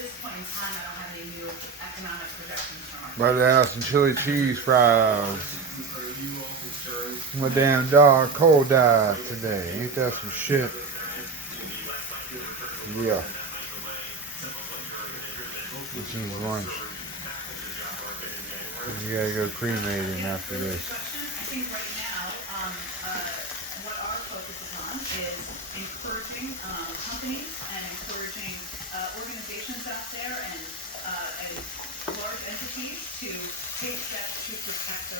this point in time, I don't have any new economic projections from our. About to have some chili cheese fries. My damn dog cold died today. Ain't that some shit? Yeah. This is lunch. You gotta go cremate him after this. I think right now, what our focus is on is encouraging companies and encouraging organizations out there and large entities to take steps to protect their